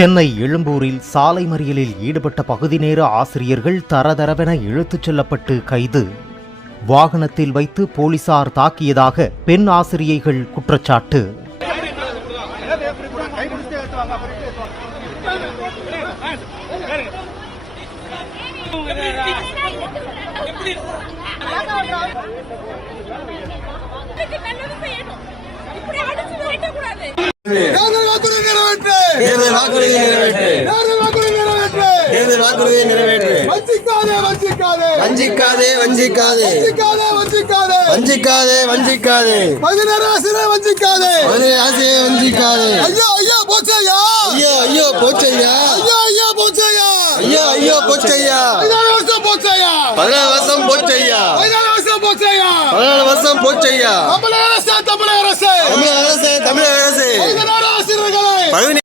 சென்னை எழும்பூரில் சாலை மறியலில் ஈடுபட்ட பகுதி நேர ஆசிரியர்கள் தரதரவென இழுத்துச் செல்லப்பட்டு கைது. வாகனத்தில் வைத்து போலீசார் தாக்கியதாக பெண் ஆசிரியைகள் குற்றச்சாட்டு. தமிழக அரசு